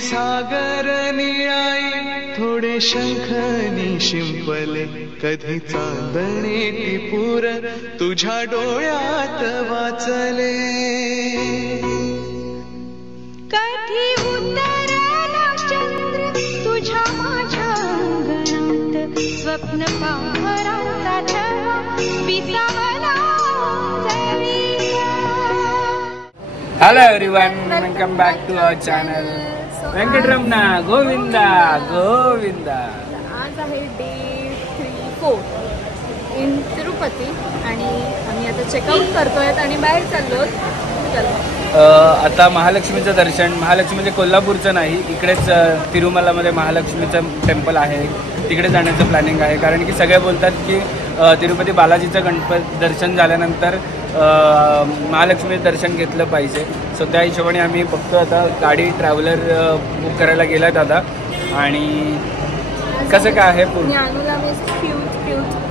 सागर निळाई थोडे शंखनी शिंपले कधी चांदणे टिपूर तुझ्या डोळ्यात वाचले कधी उतरला चंद्र तुझ्या माझ्या अंगणात स्वप्न पांघराचा छळा विसावला Hello everyone, welcome back to our channel. Venkataramana Govinda Govinda. आज आहे डे 3-4 इन तिरुपती आणि आम्ही आता चेकआउट करतोय आणि बाहेर चाललो. आता महालक्ष्मीचं दर्शन, महालक्ष्मी म्हणजे कोल्हापूरचं नाही, इकडेच तिरुमलामध्ये महालक्ष्मीचं टेम्पल आहे, तिकडे जाण्याचं प्लॅनिंग आहे. कारण की सगळे बोलतात की तिरुपती बालाजीचं गणपती दर्शन झाल्यानंतर महालक्ष्मीचं दर्शन घेतलं पाहिजे. सो त्या हिशोबाने आम्ही बघतो आता गाडी ट्रॅव्हलर बुक करायला गेलात आता. आणि कसं काय आहे पूर्ण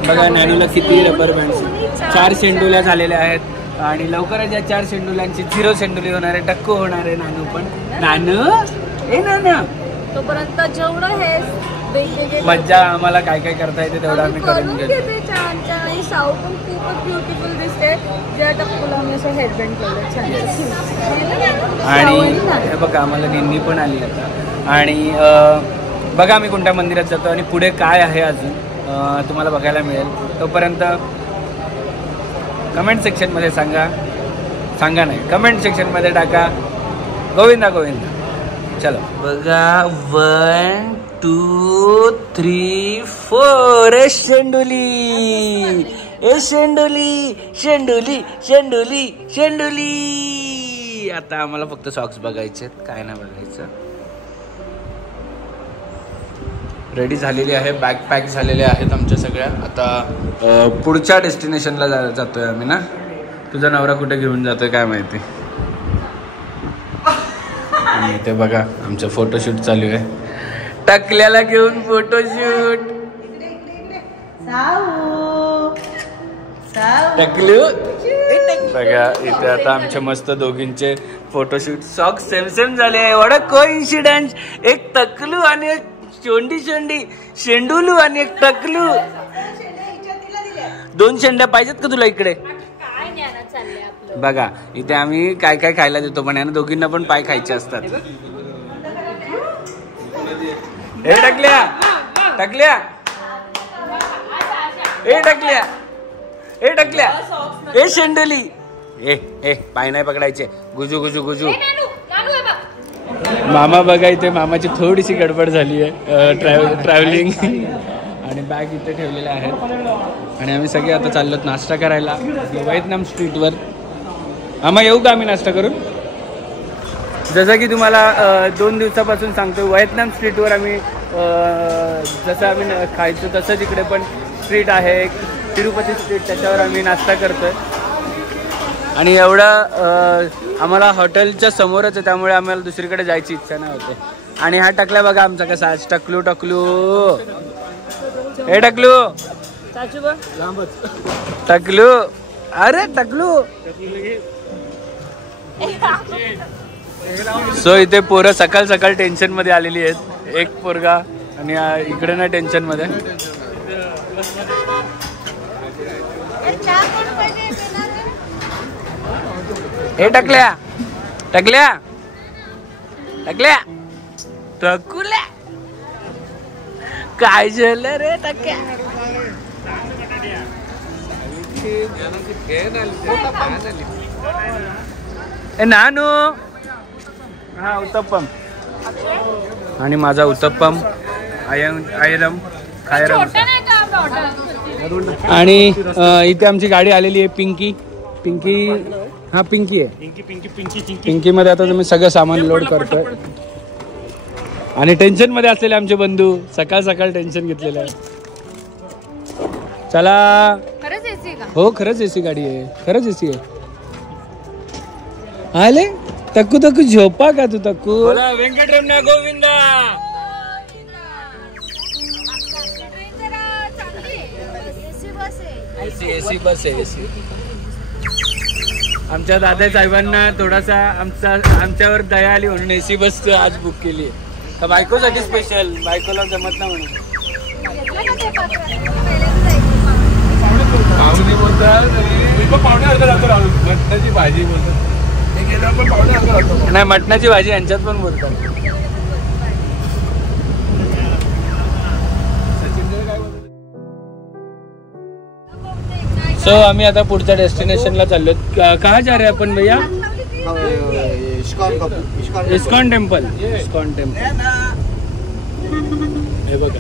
बघा. नॅनूला किती रबर बँड्स, 4 शेंडुल्या झालेल्या आहेत आणि लवकरच या 4 शेंडुल्यांची 0 शेंडुली होणार आहे, टक्कू होणार आहे. नानू पण नानू ए नाना तोपर्यंत जेवढं हे वेगवेगळे मज्जा आम्हाला काय काय करता येते तेवढं आम्ही करून घेतो. छान छान आणि साऊ पण खूपच ब्युटिफुल दिसते. ज्या टक्कूला आम्ही असं हेअरबँड केलं छान. आणि हे बघा आम्हाला निन्नी पण आली आता. आणि बघा आम्ही कोणत्या मंदिरात जातो आणि पुढे काय आहे अजून तुम्हाला बघायला मिळेल. तोपर्यंत कमेंट सेक्शनमध्ये सांगा नाही, कमेंट सेक्शनमध्ये टाका गोविंदा गोविंदा. चलो बघा 1 2 3 4 ए शेंडुली ए शेंडुली शेंडुली शेंडुली शेंडुली. आता आम्हाला फक्त सॉक्स बघायचे, काय नाही बघायचं. रेडी झालेली आहे, बॅग पॅक झालेल्या आहेत आमच्या सगळ्या. आता पुढच्या डेस्टिनेशनला जातोय आम्ही ना. तुझा नवरा कुठे घेऊन जातोय काय माहिती. आणि ते बघा आमचं फोटोशूट चालू आहे, टकल्याला घेऊन फोटोशूट. टकलू बघा इथे आता आमच्या मस्त दोघींचे फोटोशूट. सॉक्स सेम सेम झाले. एवढा कोइन्सिडन्स. एक टकलू आणि एक शेंडुलू आणि एक टकलू. 2 शेंड्या पाहिजेत का तुला इकडे. बघा इथे आम्ही काय काय खायला देतो पण यांना दोघींना पण पाय खायचे असतात. ए टकल्या टकल्या ए टकल्या ए टकल्या ए शेंडली ए ए पाय नाही पकडायचे. गुजू गुजू गुजू. मामा बघा इथे मामाची थोडीशी गडबड झाली आहे ट्रॅव्हलिंग. आणि बॅग इथे ठेवलेल्या आहेत आणि आम्ही सगळे आता चाललोत नाश्ता करायला व्हिएतनाम स्ट्रीटवर. आम्हा येऊ का आम्ही नाश्ता करून. जसं की तुम्हाला 2 दिवसापासून सांगतो व्हिएतनाम स्ट्रीटवर आम्ही जसं आम्ही खायचो तसंच इकडे पण स्ट्रीट आहे तिरुपती स्ट्रीट, त्याच्यावर आम्ही नाश्ता करतोय. आणि एवढं आम्हाला हॉटेलच्या समोरच आहे त्यामुळे आम्हाला दुसरीकडे जायची इच्छा नाही होते. आणि हा टकला बघा आमचा कसा आज टकलू टकलू हे टकलू टकलू अरे टकलू. सो इथे पोरं सकाळ सकाळ टेन्शन मध्ये आलेली आहेत. एक पोरगा आणि इकडे नाही टेन्शन मध्ये. हे टकल्या टकल्या टकल्या टकूल्या काय झालं रे टक्या. नानू हा उत्तप्पम आणि माझा उत्तप्पम आयरम खायरम. आणि इथे आमची गाडी आलेली आहे पिंकी. पिंकी हा पिंकी आहे. पिंकी मध्ये आता तुम्ही सगळं सामान लोड करतोय. आणि टेन्शन मध्ये असलेले आमचे बंधू सकाळ सकाळ टेन्शन घेतलेलं आहे. चला खरंच एसी का. हो खरंच एसी गाडी आहे, खरंच एसी आहे. आले तक्कू तक्कू झोपा का तू तक्कू. वेंकटरमणा गोविंदा. एसी बस आहे एसी. आमच्या दादा साहेबांना थोडासा आमच्यावर दया आली म्हणून AC बस आज बुक केली आहे. तर बायकोसाठी स्पेशल, बायकोला जमत नाही म्हणून. पाहुणे बोलतात मटणाची भाजी बोलतात. नाही, मटणाची भाजी यांच्यात पण बोलतात. सो आम्ही आता पुढच्या डेस्टिनेशनला चाललो. कहा जा रहे आपण भैया? ISKCON temple. इस्कॉन टेम्पल हे बघा.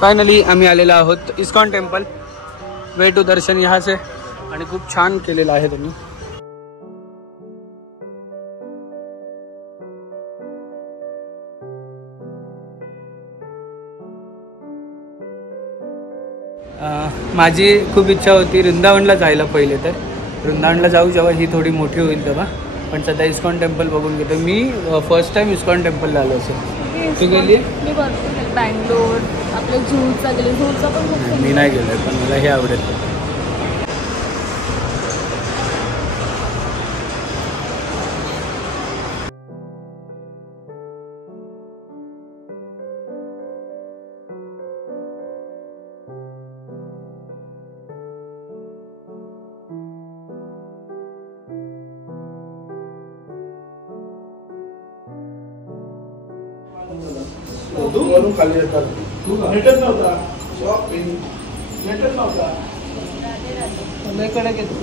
फायनली आम्ही आलेलो आहोत इस्कॉन टेम्पल. वे टू दर्शन यहाँ से. आणि खूप छान केलेलं आहे त्यांनी. माझी खूप इच्छा होती वृंदावनला जायला पहिले. तर वृंदावनला जाऊ जेव्हा ही थोडी मोठी होईल तेव्हा. पण सध्या इस्कॉन टेम्पल बघून घेतो. मी फर्स्ट टाइम इस्कॉन टेम्पलला आलो असेल. तू गेली? मी भरपूर बँगलोर आपल्या झूचा गेले. झूचा पण मी नाही गेलो पण मला हे आवडेल.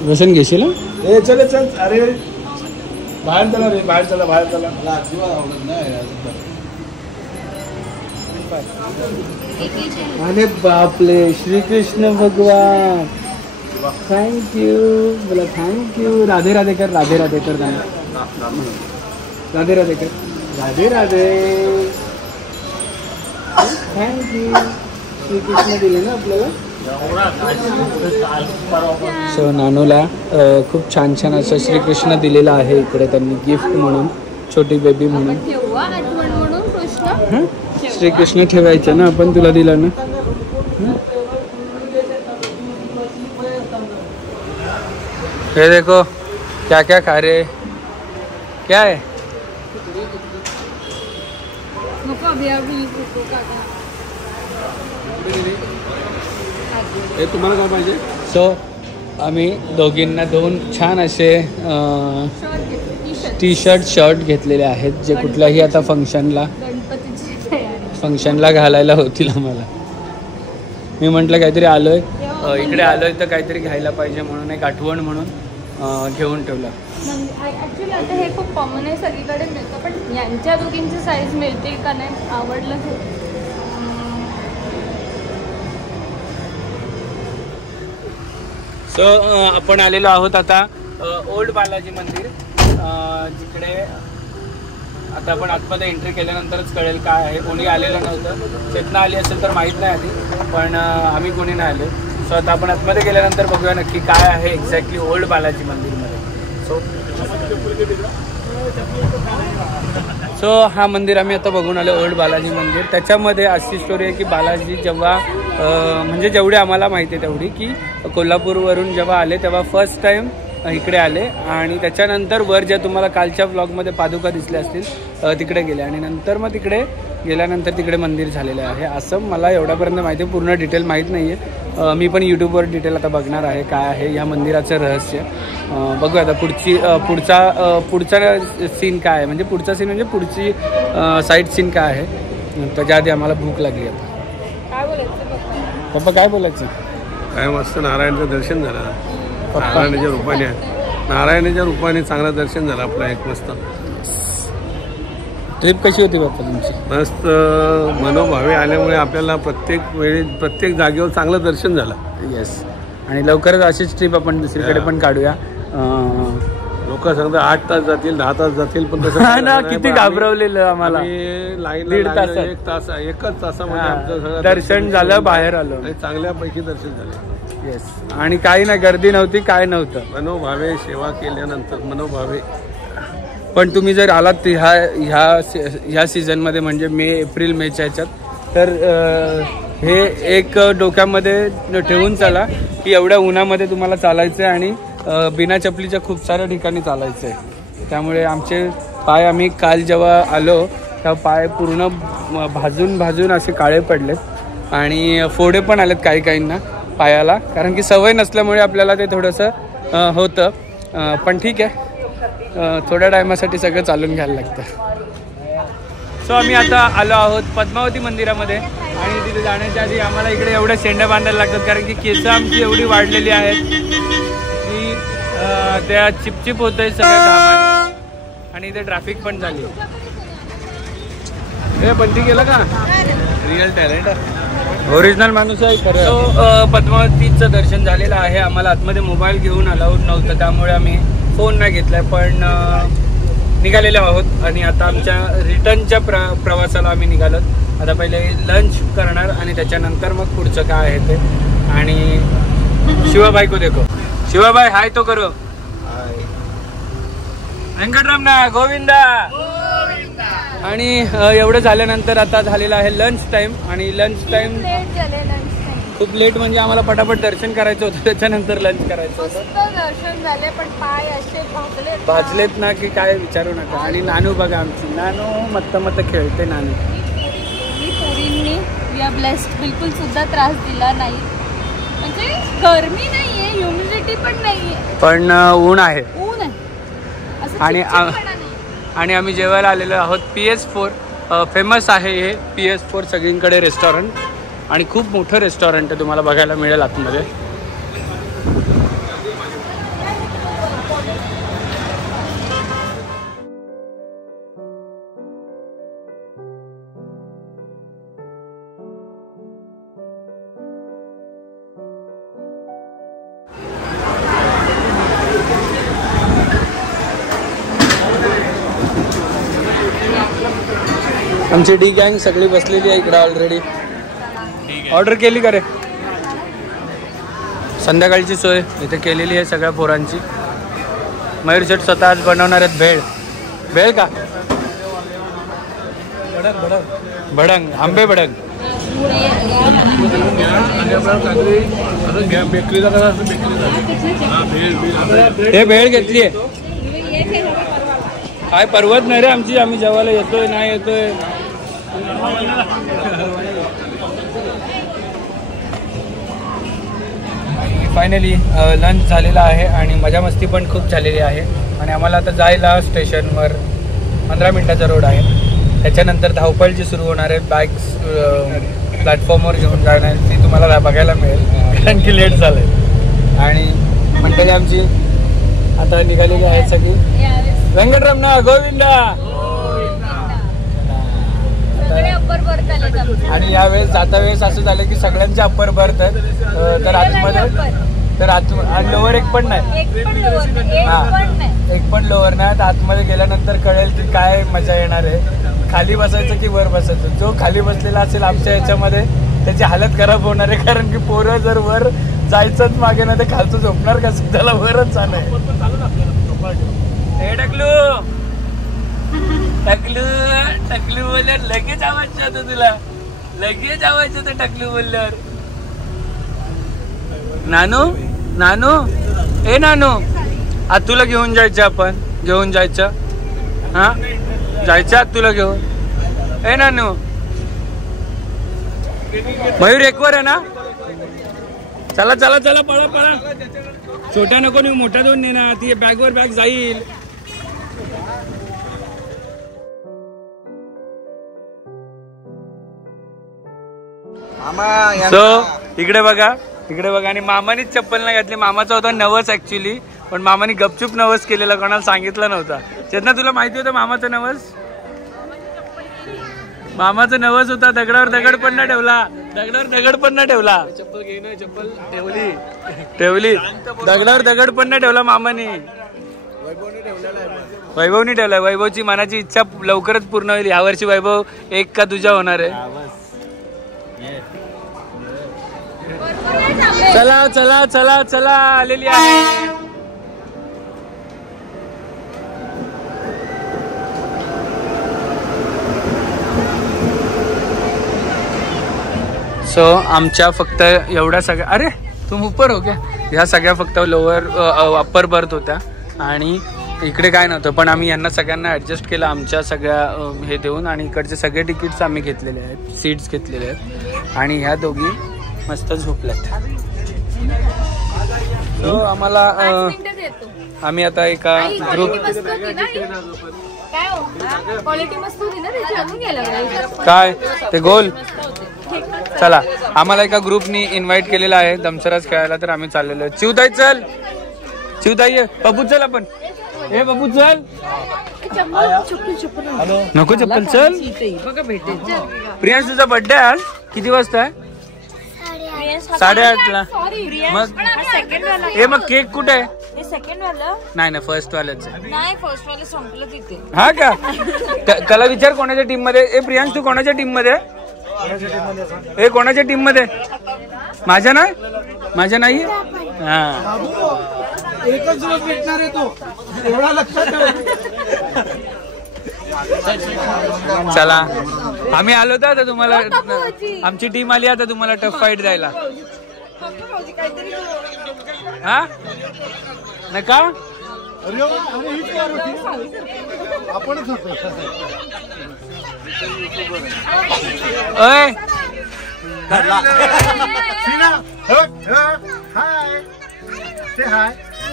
व्यसन घेशील? चल चल. अरे बाहेर चला रे, बाहेर चला, बाहेर चला. अरे बापले, श्रीकृष्ण भगवान. थँक्यू बोला. थँक्यू. राधे राधे कर. राधे राधे कर. राधे राधे कर. राधे राधे. थँक्यू. श्रीकृष्ण दिले ना आपल्याला. सो नानूला खूप छान छान असं श्रीकृष्ण दिलेलं आहे इकडे त्यांनी गिफ्ट म्हणून. छोटी बेबी म्हणून. श्रीकृष्ण ठेवायचं ना आपण. तुला दिला ना. ये देखो क्या क्या खा रहे. क्या है? हे तुम्हाला काय पाहिजे? सो आम्ही दोघींना 2 छान असे टी शर्ट घेतलेले आहेत जे कुठल्याही आता फंक्शनला घालायला होतील आम्हाला. मी म्हटलं काहीतरी आलोय इकडे आलोय तर काहीतरी घ्यायला पाहिजे म्हणून एक आठवण म्हणून घेऊन ठेवलं. ॲक्च्युली आता हे खूप कॉमन आहे, सगळीकडे मिळतं. पण यांच्या दोघींची साईज मिळते का नाही आवडलं. सो आपण आलेलो आहोत आता ओल्ड बालाजी मंदिर. जिकडे आता आपण आतमध्ये एंट्री केल्यानंतरच कळेल काय आहे. कोणी आलेलं नव्हतं. चेतना आली असेल तर माहीत नाही आधी, पण आम्ही कोणी नाही आलो. सो आता आपण आतमध्ये गेल्यानंतर बघूया नक्की काय आहे एक्झॅक्टली ओल्ड बालाजी मंदिरमध्ये. सो हा मंदिर आम्ही आता बघून आलो, ओल्ड बालाजी मंदिर. त्याच्यामध्ये अशी स्टोरी आहे की बालाजी जेव्हा म्हणजे जेवढी आम्हाला माहिती आहे तेवढी की कोल्हापूरवरून जेव्हा आले तेव्हा फर्स्ट टाईम इकडे आले आणि त्याच्यानंतर वर ज्या तुम्हाला कालच्या ब्लॉगमध्ये पादुका दिसल्या असतील तिकडे गेले आणि नंतर मग तिकडे गेल्यानंतर तिकडे मंदिर झालेलं आहे असं मला एवढ्यापर्यंत माहिती आहे. पूर्ण डिटेल माहीत नाही आहे. मी पण यूट्यूबवर डिटेल आता बघणार आहे काय आहे ह्या मंदिराचं रहस्य. बघूया आता पुढचा सीन काय आहे. म्हणजे पुढचा सीन म्हणजे पुढची साईड सीन काय आहे. त्याच्या आधी आम्हाला भूक लागली आता. काय बोलायचं पप्पा काय बोलायचं? काय मस्त नारायणचं दर्शन झालं. नारायणाच्या रूपाने चांगलं दर्शन झालं आपलं. एक मस्त ट्रिप कशी होती बाप्पा तुमची? मस्त मनोभावे आल्यामुळे आपल्याला प्रत्येक वेळी प्रत्येक जागेवर चांगलं दर्शन झालं. येस. आणि लवकरच अशीच ट्रिप आपण दुसरीकडे पण काढूया. लोक सांगतात 8 तास जातील 10 तास जातील पण तसं ना. किती घाबरवलेलं आम्हाला. लाईन 1.5 तास 1 तासामध्ये दर्शन झालं, बाहेर आलो. चांगल्यापैकी दर्शन झाले. येस. आणि काही नाही, गर्दी नव्हती, काय नव्हतं. मनोभावे सेवा केल्यानंतर मनोभावे पण तुम्ही जर आलात ह्या सीझनमध्ये म्हणजे एप्रिल मेच्या ह्याच्यात तर हे एक डोक्यामध्ये ठेवून चाला की एवढ्या उन्हामध्ये तुम्हाला चालायचं आहे आणि बिना चपलीच्या खूप साऱ्या ठिकाणी चालायचं आहे. त्यामुळे आमचे पाय आम्ही काल जेव्हा आलो तेव्हा पाय पूर्ण भाजून असे काळे पडलेत आणि फोडे पण आलेत काहींना पायाला, कारण की सवय नसल्यामुळे आपल्याला ते थोडंसं होतं. पण ठीक आहे, थोड्या टायमासाठी सगळं चालून घ्यायला लागतं. सो आम्ही आता आलो आहोत पद्मावती मंदिरामध्ये आणि तिथे जाण्याच्या आधी आम्हाला इकडे एवढ्या शेंड्या बांधायला लागतात, कारण की केसं आमची एवढी वाढलेली आहेत की त्या चिपचिप होत आहे सगळ्या घामाने आणि इथे ट्रॅफिक पण झाली. हे बंदी केलं का? रिअल टॅलेंट ओरिजिनल माणूस आहे खरं. तो पद्मावतीचं दर्शन झालेलं आहे. आम्हाला आतमध्ये मोबाईल घेऊन अलाउड नव्हतं, त्यामुळे आम्ही फोन नाही घेतलाय, पण निघालेलो आहोत आणि आता आमच्या रिटर्नच्या प्रवासाला आम्ही निघालो. आता पहिले लंच करणार आणि त्याच्यानंतर मग पुढचं काय आहे ते. आणि शिवाबाई को देखो, शिवाबाई हाय तो करो. वेंकटरमणा गोविंदा. आणि एवढं झाल्यानंतर आता झालेलं आहे लंच टाइम आणि लंच टाइम खूप लेट म्हणजे आम्हाला पटापट दर्शन करायचं होतं, त्याच्यानंतर लंच करायचं होतं. दर्शन झाले पण पाय असे भाजलेत ना की काय विचारू नका. आणि नानू बघा, आमची नानू मत्त खेळते. नानू पोरींनी वी आर ब्लेस्ड, बिलकुल सुद्धा त्रास दिला नाही. म्हणजे गरमी नाहीये, ह्युमिडिटी पण नाहीये, पण ऊन आहे. ऊन आहे आणि आम्ही जेवायला आलेलो आहोत PS4. फेमस आहे हे PS4 सगळीकडे रेस्टॉरंट आणि खूप मोठं रेस्टॉरंट आहे, तुम्हाला बघायला मिळेल आतमध्ये. आमची डी गँग सगळी बसलेली आहे इकडं ऑलरेडी. ऑर्डर केली का रे? संध्याकाळची सोय इथे केलेली आहे सगळ्या पोरांची. मयूर शेठ स्वतः आज बनवणार आहेत भेळ. भेळ का? भडंग, आंबे भडंग. हे भेळ घेतली आहे. काय परवत नाही रे आमची, आम्ही जेवायला येतोय नाही येतोय. फायनली लंच झालेला आहे आणि मजा मस्ती पण खूप झालेली आहे. आणि आम्हाला आता जायला स्टेशनवर 15 मिनिटाचा रोड आहे. त्याच्यानंतर धावपळची सुरू होणार आहे. बॅग्स प्लॅटफॉर्मवर घेऊन जाणार ती तुम्हाला बघायला मिळेल, कारण की लेट झालं आहे. आणि मंडळी आमची आता निघालेली आहे सगळी. वेंकटरमणा गोविंदा. आणि यावेळेस जाता वेळेस असं झालं की सगळ्यांचे अप्पर बर्थ आहेत. तर आतमध्ये आणि लोअर एक पण नाही. एक पण लोअर नाही. तर आतमध्ये गेल्यानंतर कळेल की काय मजा येणार आहे. खाली बसायचं की वर बसायचं. जो खाली बसलेला असेल आमच्या याच्यामध्ये त्याची हालत खराब होणार आहे, कारण की पोरं जर वर जायचंच मागे ना ते खालचं झोपणार कसं, त्याला वरच चालू. हे टकलू बोलल्यावर लगेच आवाज येतो तुला, लगेच आवाज येतो टकलू बोलल्यावर. नानू ए नानू, आज तुला घेऊन जायचं, आपण घेऊन जायचं. हा जायचं आज तुला घेऊन. ए नानू, मयूर एकवर आहे ना? चला चला चला, पळा पळा. छोटा नको नाही, मोठा दोन ने ना, ती बॅगवर बॅग जाईल. इकडे बघा आणि मामानीच चप्पल नाही घातली. मामाचा होता नवस ऍक्च्युली, पण मामानी गपचूप नवस केलेला, कोणाला सांगितलं नव्हता. चेतना तुला माहिती होतं मामाचा नवस? मामाचा नवस होता दगडावर दगड पण नाही ठेवला, चप्पल घेणं, चप्पल ठेवली दगडावर दगड पण नाही ठेवला मामानी. वैभवनी ठेवलाय. वैभवची मनाची इच्छा लवकरच पूर्ण होईल. यावर्षी वैभव 1 का तुझ्या होणार आहे. चला चला चला चला, आलेली आहे. सो आमच्या फक्त एवढ्या सगळ्या, अरे तुम ऊपर हो क्या, ह्या सगळ्या फक्त लोअर अप्पर बर्थ होत्या आणि इकडे काय नव्हतं. पण आम्ही यांना सगळ्यांना ॲडजस्ट केलं आमच्या सगळ्या हे देऊन आणि इकडचे सगळे तिकीट्स आम्ही घेतलेले आहेत, सीट्स घेतलेले आहेत आणि ह्या दोघी मस्त झोपल्यात. सो आम्हाला आम्ही आता एका ग्रुप काय ते गोल, चला आम्हाला एका ग्रुपनी इन्व्हाइट केलेला आहे दमसराज खेळायला, तर आम्ही चाललेलो. चिवताई चल, चिवताई बबू चल, आपण हे बबू चल, नको चप्पल चल. प्रियांश तुझा बर्थडे आज किती वाजता आहे? 8:30ला. मग केक कुठे आहे? नाही फर्स्ट वाल्याच आहे. हा का? कला विचार कोणाच्या टीम मध्ये. ए प्रियांश तू कोणाच्या टीम मध्ये? हे कोणाच्या टीम मध्ये? माझ्या नाही, माझ्या नाही. हा एकच दिवस भेटणार आहे तो, एवढा लक्षात ठेव. चला आम्ही आलो तर आता तुम्हाला, आमची टीम आली आता तुम्हाला टफ फाईट द्यायला. हा नका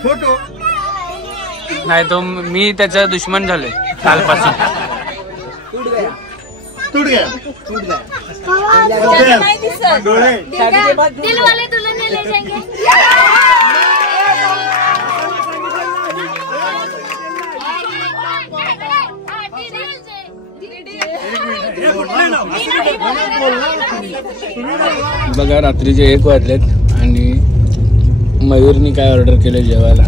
फोटो नाही तो मी त्याचा दुश्मन झालोय कालपासून. टूट गया. बघा रात्रीचे 1 वाजलेत आणि मयूरनी काय ऑर्डर केलं जेवायला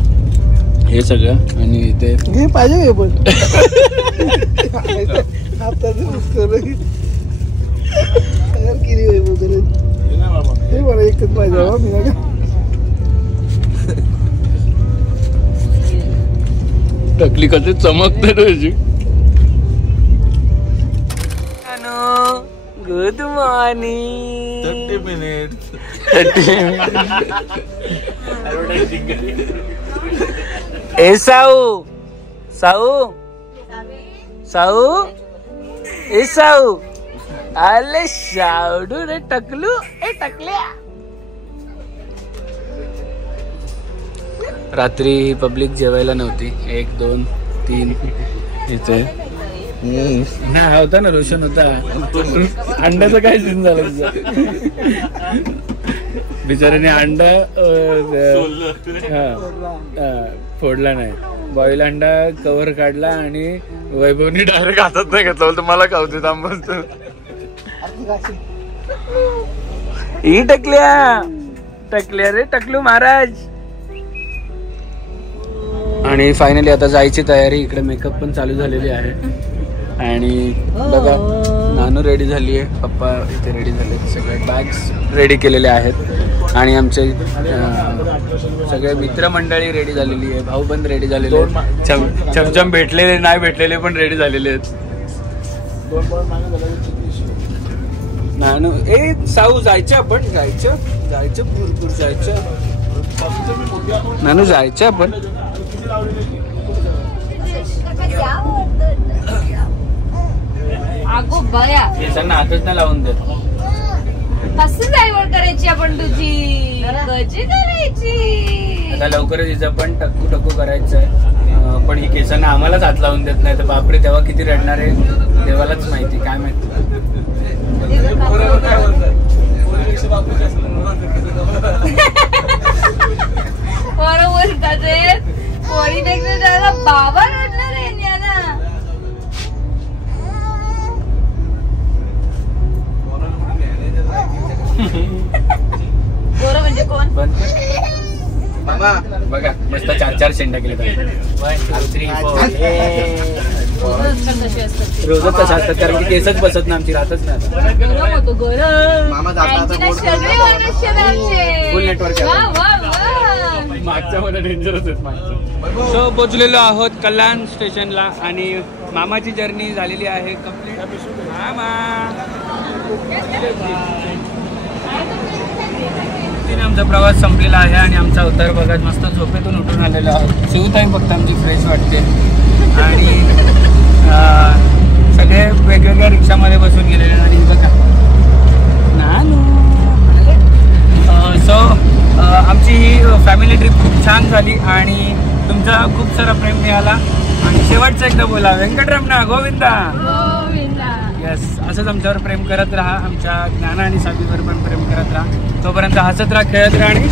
हे सगळं. आणि इथे हे पाहिजे पण एकच पाहिजे. टकली कशी चमकते तुझी. Good morning. 30 minutes. ए साऊ साऊ साऊ ए साऊ आले शावडू रे टकलू ए टकल्या. रात्री पब्लिक जेवायला नव्हती. 1 2 3 इथे नाही होता ना, रोशन होता. अंड्याचं काय सीन झालं तुझं? बिचाऱ्याने अंडा फोडला नाही, बॉईल अंडा कव्हर काढला आणि वैभवनी डायरेक्ट हातात नाही घेतला. तुम्हाला खावते थांबत ही टकल्या टकल्या रे टकलू महाराज. आणि फायनली आता जायची तयारी. इकडे मेकअप पण चालू झालेली आहे आणि बघा नानू रेडी झाली आहे, पप्पा इथे रेडी झाले, सगळे बॅग्स रेडी केलेले आहेत आणि आमचे सगळे मित्रमंडळी रेडी झालेली आहे, भाऊ पण रेडी झालेले आहेत, चमचम भेटलेले नाही भेटलेले पण रेडी झालेले आहेत. नानू ए साऊ जायचं आपण, जायचं जायचं भरपूर जायचं. नानू जायचं आपण. अगो बया केसांना हातच नाही लावून देत. कसं ड्रायव्हर करायची आपण तुझी कशी करायची. आता लवकरच हिचं पण टक्कू टक्कू करायचं आहे. पण ही केसांना आम्हालाच हात लावून देत नाही तर बापरे तेव्हा किती रडणार आहे देवालाच माहिती. काय माहिती बरोबर पोळीपेक्षा त्याला बाबा रडणार आहे ना. म्हणजे कोण बघा मस्त 4 शेंडा केले. रोजच तशा असतात कारण की केसच बसत ना आमची, राहतच नाही. फुल नेटवर्क मागच्या मध्ये डेंजरच आहेत मागच्या. सो पोचलेलो आहोत कल्याण स्टेशनला आणि मामाची जर्नी झालेली आहे कंप्लीट. मामा तिने आमचा प्रवास संपलेला आहे आणि आमचा उतार बघा मस्त झोपेतून उठून आलेलो आहोत. शिवताई फक्त आमची फ्रेश वाटते आणि सगळे वेगवेगळ्या रिक्षामध्ये बसून गेलेले आणि बघा सो आमची ही फॅमिली ट्रिप खूप छान झाली आणि तुमचा खूप सारा प्रेम मिळाला. आणि शेवटचा एकदा बोला व्यंकटरमणा गोविंदा. यस, असंच आमच्यावर प्रेम करत राहा. आमच्या ज्ञाना आणि सावीवर पण प्रेम करत राहा. तोपर्यंत हसत राहा, खेळत राहा आणि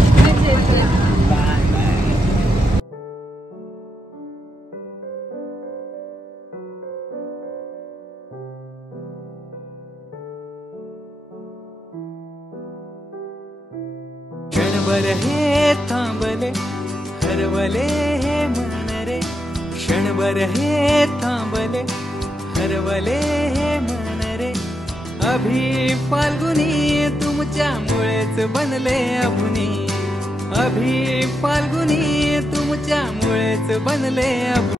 क्षणभर हे थांबले हरवले हे मन रे, क्षणभर हे थांबले हरवले हे मन रे. अभि फाल्गुनी तुमच्यामुळेच बनले अभुनी, अभि फाल्गुनी तुमच्यामुळेच बनले अभुनी.